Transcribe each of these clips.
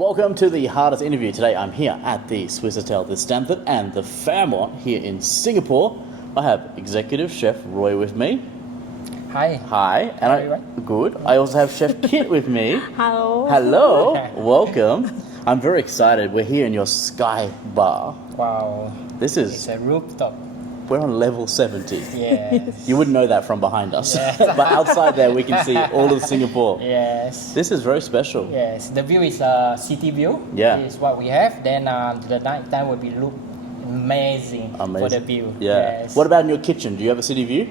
Welcome to the Heartist Interview. Today I'm here at the Swissôtel The Stamford and the Fairmont here in Singapore. I have Executive Chef Roy with me. Hi. Hi. And everyone. Good. I also have Chef Kit with me. Hello. Hello. Welcome. I'm very excited. We're here in your SKAI Bar. Wow. This It's is, a rooftop. we're on level 70. Yes. You wouldn't know that from behind us. But outside there we can see all of Singapore. Yes. This is very special. Yes. The view is a city view. Yeah. This is what we have. Then the night time will be look amazing for the view. Yeah. Yes. What about in your kitchen? Do you have a city view?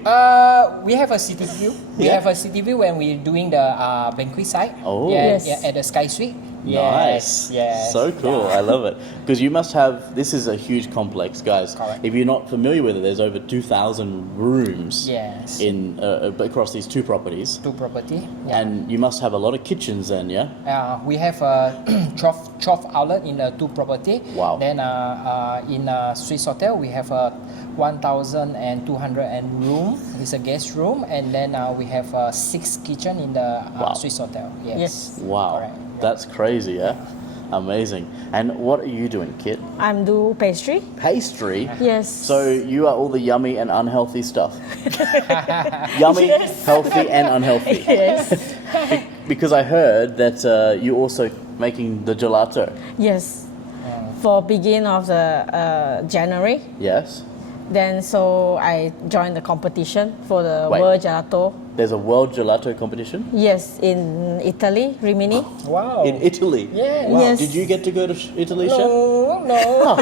We have a city view. We Yeah. have a city view when we're doing the banquet side. Oh. Yeah, Yes. yeah, at the Sky Suite. Nice. Yes. Yes. So cool. Yeah. I love it. Because you must have, this is a huge complex, guys. Correct. If you're not familiar with it, there's over 2,000 rooms Yes. in across these two properties. Two property. Yeah. And you must have a lot of kitchens then, yeah? We have a 12 outlet in the two property. Wow. Then in Swissotel we have a 1,200 room. It's a guest room, and then we have 6 kitchen in the Wow. Swissotel. Yes. Wow. Correct. That's crazy, yeah? Amazing. And what are you doing, Kit? I'm do pastry. Pastry? Yes. So you are all the yummy and unhealthy stuff. Yummy, healthy and unhealthy. Yes. Because I heard that you also making the gelato. Yes. For beginning of the January, Yes? then so I joined the competition for the Wait. World Gelato. There's a world gelato competition Yes, in Italy, Rimini. Wow. in Italy. Yes. Wow. Yes. Did you get to go to Italy, Chef? No.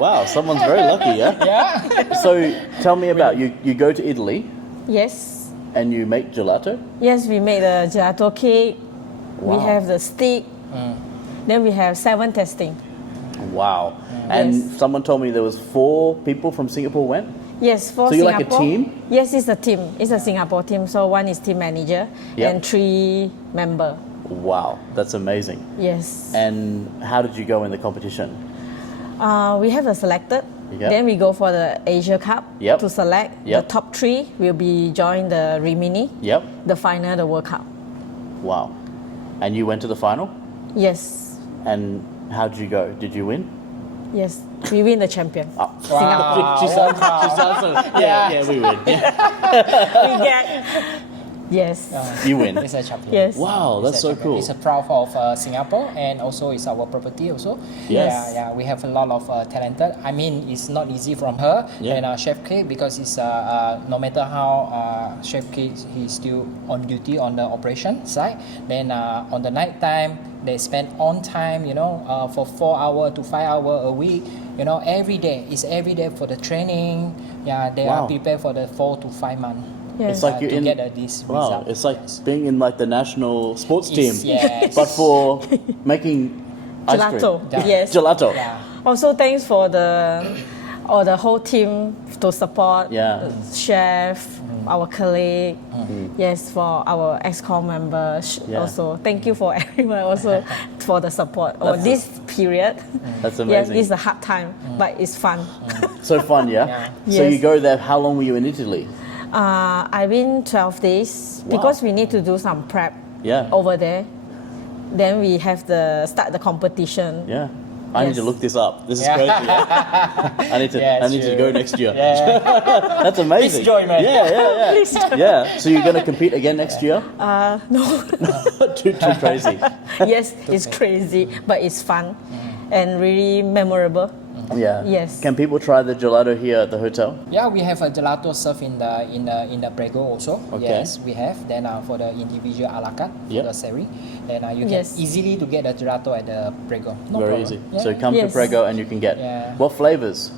Wow, someone's very lucky, yeah? Yeah. So tell me about you go to Italy Yes. and you make gelato? Yes, we made the gelato cake. Wow. We have the stick. Then we have 7 testing. Wow. And Yes. someone told me there was 4 people from Singapore went? Yes, for So you're Singapore. like a team? Yes, it's a team. It's a Singapore team. So one is team manager Yep. and 3 member. Wow, that's amazing. Yes. And how did you go in the competition? We have the selected. Yep. Then we go for the Asia Cup Yep. to select. Yep. The top 3 will be join the Rimini. Yep. The final, the World Cup. Wow. And you went to the final? Yes. And how did you go? Did you win? Yes. We win the champion. Oh. Singapore. She sounds so, yeah, we win. Yeah. We get. Yes. You win. It's a champion. Yes. Wow, that's It's a so champion. cool. It's a proud of Singapore, and also it's our property also. Yes. Yeah. We have a lot of talented. I mean, it's not easy from her Yeah. and Chef K, because it's no matter how Chef K, he's still on duty on the operation side. Then on the night time, they spend on time, for 4 hours to 5 hours a week. Every day. It's every day for the training. Yeah, they Wow. are prepared for the 4 to 5 months. Yes. It's like you're to in. get this Wow, result. it's like Yes. being in like the national sports team, Yes. but for making ice Gelato. cream. Yes. Gelato. Yeah. Also, thanks for the whole team to support. Yeah. The chef, our colleague. Yes, for our ex-com members Yeah. also. Thank you for everyone also for the support or That's this period. That's Yes, amazing. it's a hard time, but it's fun. So fun, yeah? Yeah. So Yes. you go there, how long were you in Italy? I've been 12 days Wow. because we need to do some prep Yeah. over there. Then we have to start the competition. Yeah. I need to Yes. look this up. This is Yeah. crazy. Yeah? I need to Yeah, I need to true. go next year. Yeah. That's amazing. Please join, man. Please Yeah. Yeah. So you're gonna compete again next year? No. too crazy. Yes, it's crazy, but it's fun and really memorable. Yeah. Yes. Can people try the gelato here at the hotel? Yeah, we have a gelato served in the prego also. Okay. Yes, we have. Then for the individual a la carte, Yep. the seri, then you Yes. can easily to get the gelato at the prego. No Very problem. easy. Yeah. So come to Yes. Prego and you can get. Yeah. What flavors?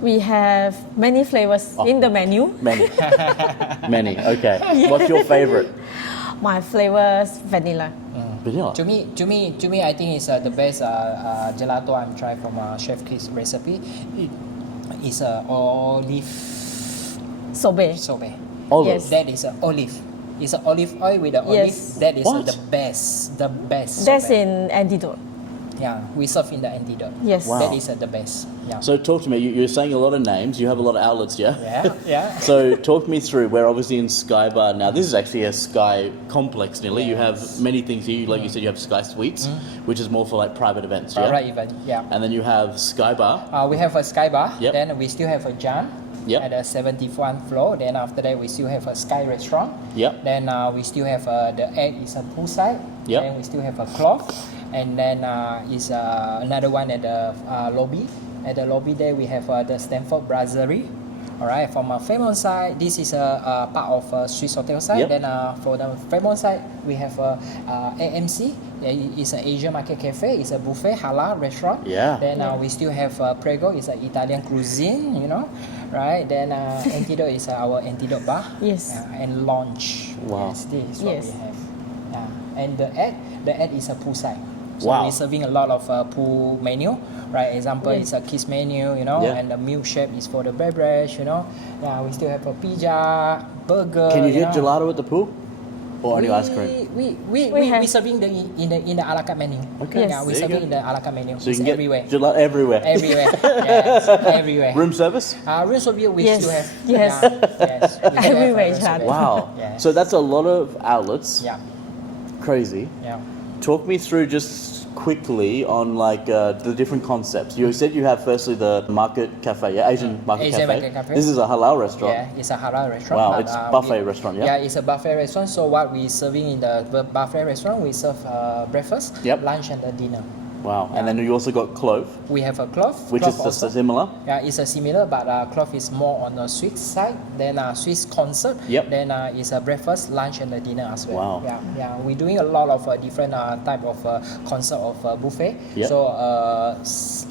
We have many flavors in the menu. Many. Many. Okay. What's your favorite? My flavors vanilla. Vanilla. To me, I think it's the best gelato I'm trying from Chef Chris recipe. It's olive Sorbet. sorbet. Olive. Yes. That is olive. It's olive oil with the olive. Yes. That is What? the best. The best. That's sorbet. in antidote. Yeah, we serve in the antidote. Yes. Wow. That is the best. Yeah. So talk to me. You're saying a lot of names. You have a lot of outlets, yeah? Yeah, yeah. So talk me through. We're obviously in SKAI Bar now. This is actually a SKAI complex nearly. You have many things here. Like you said, you have SKAI Suites, which is more for like private events, yeah? Right, even. Yeah. And then you have SKAI Bar. We have a SKAI Bar. Yep. Then we still have a Jan. Yep. At the 71st floor. Then after that, we still have a SKAI restaurant. Yep. Then we still have the egg is a poolside. Yep. Then we still have a cloth. And then is another one at the lobby. At the lobby there, we have the Stamford Brasserie. Alright, from a Fairmont side, this is a part of Swissôtel side. Yep. Then for the Fairmont side, we have AMC. It's an Asian market cafe. It's a buffet halal restaurant. Yeah. Then we still have Prego. It's an Italian cuisine, you know, right? Then Antidote is our Antidote bar. Yes. And Lounge. Wow. Yes, this is what Yes. we have. Yeah. And the ad is a poolside. So Wow. we're serving a lot of pool menu, right? Example, Yes. it's a kids menu, you know, Yeah. and the milkshake is for the beverage, you know. Yeah, we still have a pizza, burger. Can you get know. gelato at the pool? Or only ice cream? We have- We serving in the a la carte menu. Okay. Yes. Yeah, we There you serving go. in the a la carte menu. So you It's can get everywhere. gelato everywhere. Everywhere. Yes, everywhere. Room service? Room service we Yes. still have. Yes. Yeah, yes. We still have Everywhere, room Chad. service. Wow. Yes. So that's a lot of outlets. Yeah, Crazy. yeah. Talk me through just quickly on like the different concepts. You said you have firstly the market cafe, yeah, Asian market Asian cafe. market cafe. This is a halal restaurant. Yeah, it's a halal restaurant. Wow, but, it's buffet we- restaurant, yeah? Yeah, it's a buffet restaurant. So what we serving in the buffet restaurant, we serve breakfast, Yep. lunch, and the dinner. Wow. And then you also got clove, We have a cloth. which cloth is just also. similar. Yeah, it's a similar, but cloth is more on the sweet side. Then Swiss concert. Yep. Then it's a breakfast, lunch, and the dinner as well. Wow. Yeah, yeah. We're doing a lot of different type of concept of buffet. Yep. So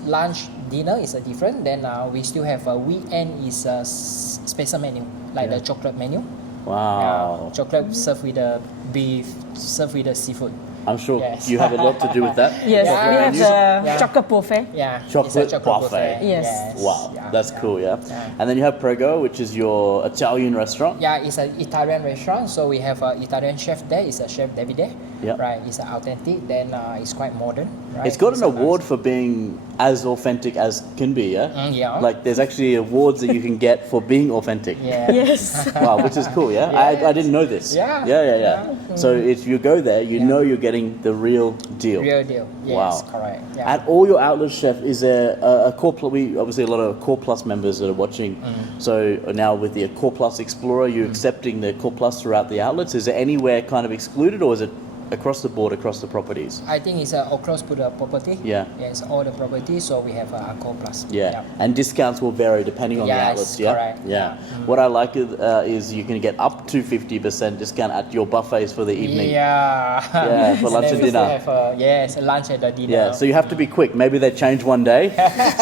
lunch, dinner is a different. Then we still have a weekend is a special menu like Yeah. the chocolate menu. Wow. Yeah, chocolate served with the beef, served with the seafood. I'm sure Yes. you have a lot to do with that. Yes, Yeah. we have menus. the Yeah. chocolate buffet. Yeah, it's a Chocolate chocolate buffet. Yes. Wow, Yeah, that's yeah. cool, yeah? Yeah. And then you have Prego, which is your Italian restaurant. Yeah, it's an Italian restaurant, so we have an Italian chef there. It's a chef Davide, Yep. right? It's authentic. Then it's quite modern, right? It's got an a award nice- for being as authentic as can be, yeah? yeah. Like there's actually awards that you can get for being authentic. Yeah. Yes. Wow, which is cool, yeah? I didn't know this. Yeah. Yeah. Yeah. So if you go there, you know you're getting the real deal. Real deal. Yes, Wow. correct. Yeah. At all your outlets, chef, is there a Core Plus? We obviously a lot of Core Plus members that are watching. So now with the Core Plus Explorer, you're accepting the Core Plus throughout the outlets. Is there anywhere kind of excluded, or is it across the board, across the properties? I think it's across to the property. Yeah. Yes, all the property. So we have Accor Plus. Yeah. And discounts will vary depending on the Yes, outlets. Yeah, correct. yeah. Yeah. What I like is you can get up to 50% discount at your buffets for the evening. Yeah. Yeah, for lunch Then and we still dinner. Have, yes, lunch and the dinner. Yeah, so you have to be quick. Maybe they change one day,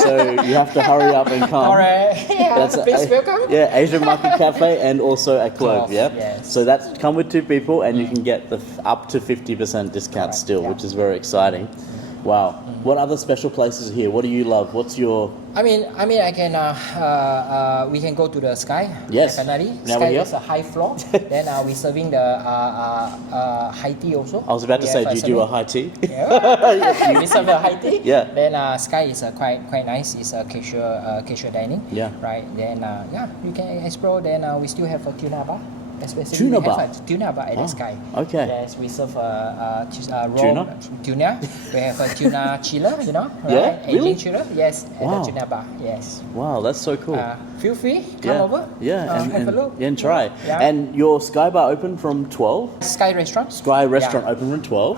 so you have to hurry up and come. Correct. Yeah. That's Please welcome. Yeah, Asian Market Cafe and also at Clove. Clove, Yeah. yes. So that's come with two people, and you can get the up to 50% discount Correct, still, yeah. which is very exciting. Wow. What other special places are here? What do you love? What's your I mean, I can. We can go to the SKAI. Yes. Definitely. Now we're SKAI here. is a high floor. Then we're serving the high tea also. I was about to We say, have do you do a serving- high tea? Yeah. We serve the high tea. Yeah. Then SKAI is quite nice. It's a casual dining. Yeah. Right. Then yeah, you can explore. Then we still have a tuna bar. Especially Tuna we have bar? a tuna bar at the Oh, SKAI. okay. Yes, we serve raw Tuna? tuna. We have a tuna chiller, you know, right? Yeah? Really? Aging chiller, yes, at Wow. the tuna bar, yes. Wow, that's so cool. Feel free, come yeah. over, Yeah, have a look. and try. Yeah. And your SKAI Bar open from 12? SKAI restaurant. SKAI restaurant Yeah. open from 12?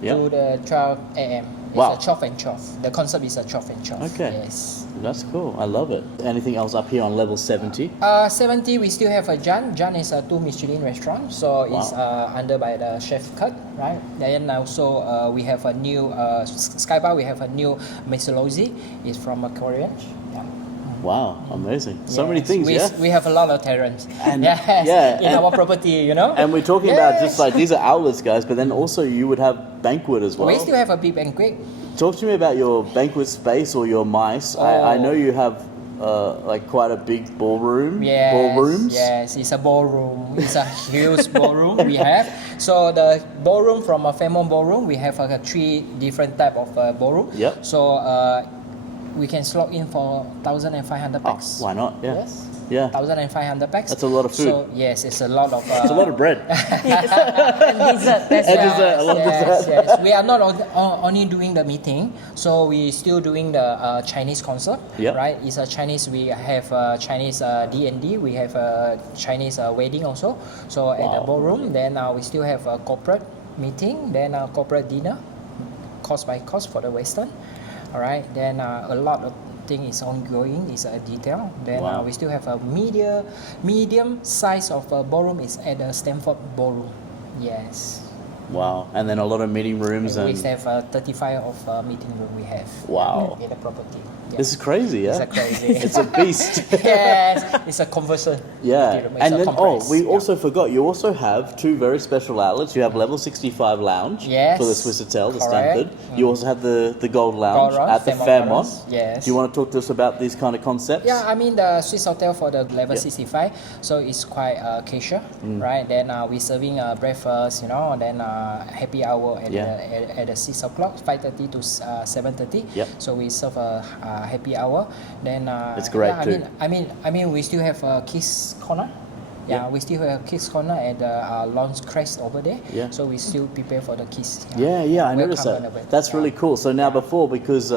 Yeah. To the 12 a.m. It's Wow. a 12 and 12. The concept is a 12 and 12. Okay. Yes. That's cool. I love it. Anything else up here on level 70? 70, we still have a Jan. Jan is a 2 Michelin restaurant, so it's under by the chef cut, right? Then also we have a new SKAI Bar. We have a new Michelin-recognised. It's from a Korean. Yeah. Wow, amazing. So many Yes. things, we, yeah? We have a lot of terrains. And- yes, yeah, in and- our property, you know. And we're talking about just Yes. like, these are outlets, guys, but then also you would have Banquet as well. We still have a big banquet. Talk to me about your banquet space or your mice. I know you have like quite a big ballroom. Yes, Ballrooms. yes, it's a ballroom. It's a huge ballroom we have. So the ballroom from a Fairmont ballroom, we have 3 different type of ballroom. Yep. So we can slot in for 1,500 Oh, packs. why not? Yeah. Yes. Yeah. 1,500 packs. That's a lot of food. So yes, it's a lot of. It's a lot of bread. And dessert. That's And right. dessert. I love yes, dessert. yes. We are not only doing the meeting, so we still doing the Chinese concert. Yep. Right, it's a Chinese. We have Chinese D&D. We have a Chinese wedding also. So at the ballroom, then we still have a corporate meeting, then a corporate dinner, cost by cost for the Western. All right, then a lot of thing is ongoing, is a detail. Then Wow. we still have a medium size of a ballroom is at the Stamford Ballroom. Yes. Wow. And then a lot of meeting rooms We and have 35 of meeting room we have. Wow. In the property. Yeah. this is crazy, yeah? It's a crazy. It's a beast. Yes, it's a conversion. Yeah, It's and a then compress. we Yeah. also forgot. You also have 2 very special outlets. You have level 65 lounge Yes, for the Swissotel, the correct. Stamford. You also have the Gold Lounge Gold at the Fairmont Fairmont. Gardens, yes. Do you want to talk to us about these kind of concepts? Yeah, I mean the Swissotel for the level Yep. 65, so it's quite casual, right? Then we serving breakfast, then happy hour at Yeah. at 6 o'clock, 5:30 to 7:30. Yep. So we serve a happy hour. Then It's great yeah, too. I mean we still have a kids corner. Yeah, Yep. we still have a kids corner at the launch crest over there. Yeah. So we still prepare for the kids. Yeah, I noticed Welcome that. and That's really cool. So now before, because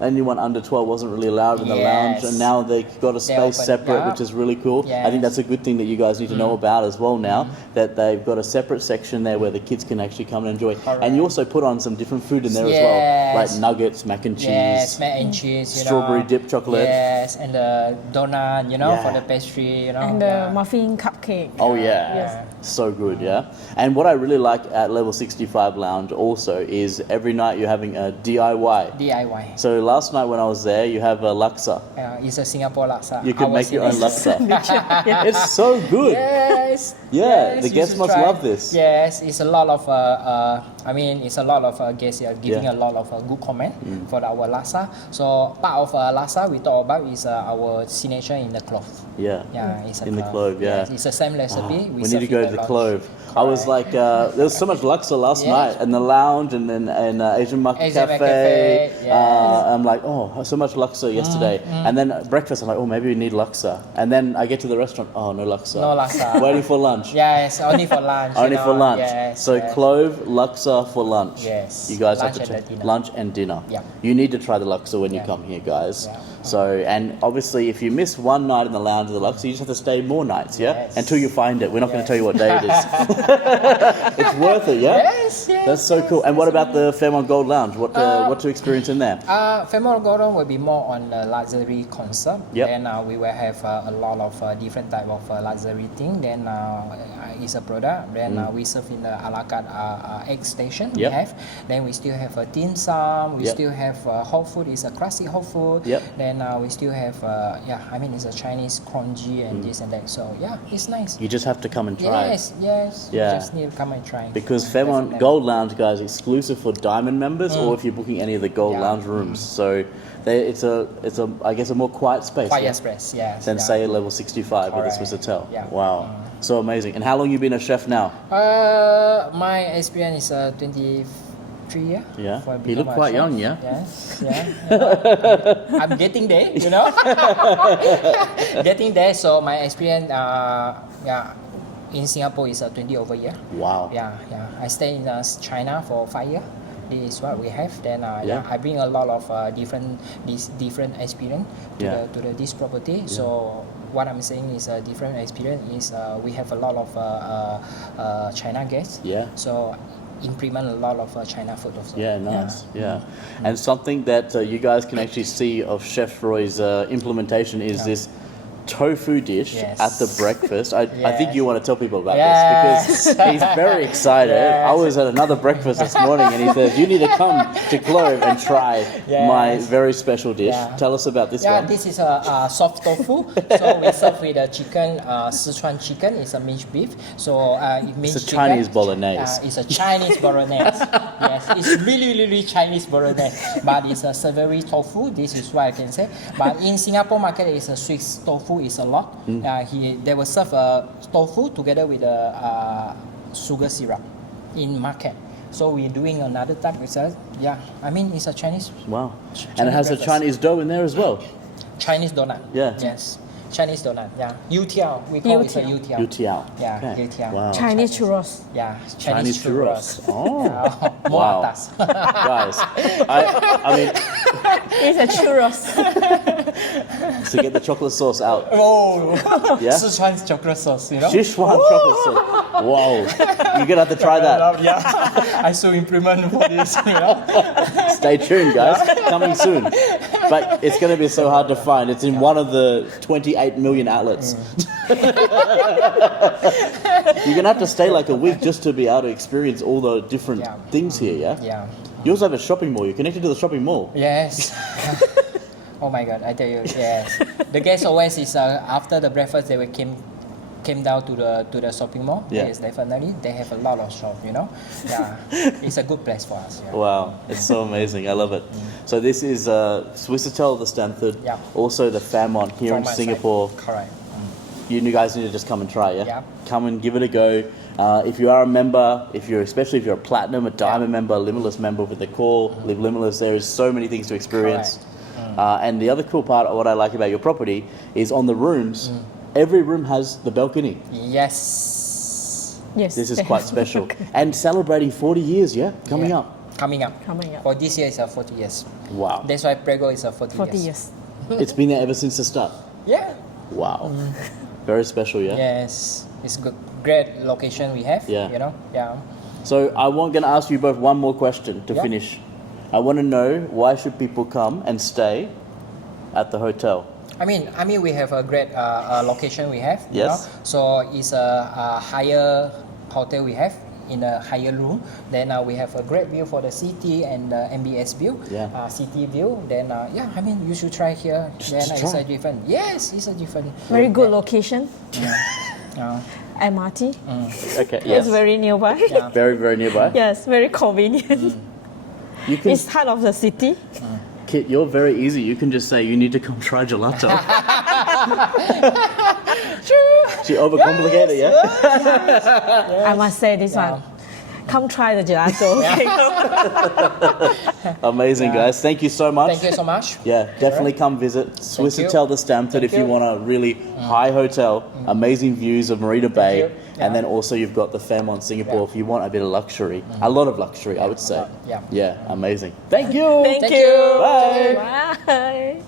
anyone under 12 wasn't really allowed in the lounge, Yes. and now they've got a space open, separate, yeah. which is really cool. I think Yes. that's a good thing that you guys need to know about as well now, that they've got a separate section there where the kids can actually come and enjoy. And you also put on some different food in there as well, like Yes. nuggets, mac and cheese. Yes, mac and cheese, strawberry dip chocolate. Yes, and the donut, Yeah. for the pastry, And the muffin cupcake. Oh yeah, Yes. so good, yeah. And what I really like at level 65 lounge also is every night you're having a DIY. DIY. So last night when I was there, you have a laksa. It's a Singapore laksa. You can Our make your own signature. laksa. It's so good. Yes. Yeah, yes, the you guests should must try. love this. Yes, it's a lot of it's a lot of guests giving Yeah. a lot of good comment for our laksa. So part of laksa we talk about is our signature in the clove. Yeah. Yeah, it's a In the clove, yeah. Yes, it's the same recipe. We need to serve go in to the lounge. Clove. I was like, there was so much laksa last Yeah. night, and the lounge, and then Asian Market Asian Cafe. Market Cafe, yes. I'm like, oh, so much laksa yesterday, and then breakfast. I'm like, oh, maybe we need laksa, and then I get to the restaurant. Oh, no laksa. No laksa. Waiting for lunch. Yes, only for lunch. Only for lunch. Yes, So yes. Clove, laksa for lunch. Yes. You guys Lunch have to and try dinner. lunch and dinner. Yeah. You need to try the laksa when you Yeah. come here, guys. Yeah. So, and obviously, if you miss one night in the lounge of the laksa, you just have to stay more nights, yeah? Yes. Until you find it. We're not going to Yes. tell you what day it is. It's worth it, yeah? Yes, yes. That's so cool. And what about the Fairmont Gold Lounge? What to experience in there? Fairmont Gordon will be more on the luxury concept. Yep. Then we will have a lot of different type of luxury thing. Then it's a product. Then we serve in the a la carte egg station. Yep. We have. Then we still have a dim sum. We Yep. still have hot food. It's a classic hot food. Yep. Then we still have it's a Chinese congee and this and that. So yeah, it's nice. You just have to come and try. Yes, yes. Yeah. You just need to come and try. Because Fairmont Definitely. Gold Lounge, guys, exclusive for Diamond members, or if you're booking any of the Gold Yeah. Lounge rooms. So it's a I guess a more quiet space. Quiet yeah? express, yes. Than yeah. say at level 65 at the Correct. Swissotel. Yeah. Wow, so amazing. And how long you been a chef now? My experience is 23 years. Yeah. for You become look a quite chef. young, yeah? Yes, yeah. I'm getting there, getting there. So my experience, in Singapore is 20 over year. Wow. Yeah. I stay in China for 5 years. This is what we have. Then Yeah. I bring a lot of different experience Yeah. to this property. So what I'm saying is a different experience is we have a lot of China guests. Yeah. So implement a lot of China food also. Yeah, nice. Yeah. And something that you guys can actually see of Chef Roy's implementation is this tofu dish Yes. at the breakfast. I think Yes. you want to tell people about Yes. this because he's very excited. Yes. I was at another breakfast this morning and he says, you need to come to Clove and try Yes. my very special dish. Yeah. Tell us about this Yeah, one. this is a soft tofu. So we serve with a chicken, Sichuan chicken. It's a minced beef. So it means It's a Chinese bolognese. It's a Chinese bolognese. Yes, it's really Chinese Bolognese, but it's a savory tofu. This is what I can say. But in Singapore market, it's a Swiss tofu is a lot. They will serve tofu together with sugar syrup in market. So we're doing another type. It's it's a Chinese. Wow. And it has a Chinese dough in there as well. Chinese donut. Yeah. Yes. Chinese donut. Yeah. Youtiao. We call it a youtiao. Youtiao. Yeah. Okay. Youtiao. Wow. Chinese churros. Yeah. Chinese churros. Oh. More Wow. atas. Guys, I mean, It's a churros. to get the chocolate sauce out. Oh. Yeah? Sichuan's chocolate sauce, you know? Sichuan chocolate sauce. Whoa. You're going to have to try that. Yeah. I should implement for this, you know? Stay tuned, guys. Coming soon. But it's going to be so hard to find. It's in one of the 28 million outlets. You're going to have to stay like a week just to be able to experience all the different things here, yeah? Yeah. You also have a shopping mall. You're connected to the shopping mall. Yes. Oh my God, I tell you, yes. The guest always is after the breakfast they will came down to the shopping mall. Yeah. Yes, definitely. They have a lot of shop, you know. Yeah. It's a good place for us. Yeah. Wow, it's so amazing. I love it. So this is Swissôtel The Stamford, Yeah. also the Fairmont here From in my side. Singapore. Correct. You guys need to just come and try, yeah? Yeah. Come and give it a go. If you are a member, especially if you're a platinum, a diamond member, a limitless member with the call, Live Limitless, there is so many things to experience. And the other cool part of what I like about your property is on the rooms, every room has the balcony. Yes. Yes. This is quite special. And celebrating 40 years, yeah? Coming up. Coming up. Coming up. For this year, it's 40 years. Wow. That's why Prego is 40 40 years. years. It's been there ever since the start. Yeah. Wow. Very special, yeah? Yes. It's good. Great location we have. Yeah. You know. Yeah. So I'm going to ask you both one more question to Yeah. finish. I want to know, why should people come and stay at the hotel? I mean, we have a great location we have. You Yes. know? So it's a higher hotel we have in a higher room. Then we have a great view for the city and the MBS view. Yeah. City view. Then you should try here. Then just it's try. a different. Yes, it's a different. Very good location. Yeah. MRT. Okay, yes. It's very nearby. Yeah. Very, very nearby. Yes, very convenient. You can, It's heart of the city. Kit, you're very easy. You can just say, you need to come try gelato. She overcomplicated, yeah? I must say this one. Come try the gelato. Amazing, guys. Thank you so much. Thank you so much. Yeah, definitely come visit Swissotel The Stamford if you want a really high hotel, amazing views of Marina Bay, you. and then also you've got the Fairmont Singapore if you want a bit of luxury, a lot of luxury, I would say. Yeah. Yeah, amazing. Thank you. Thank Thank you. you. Bye. Bye.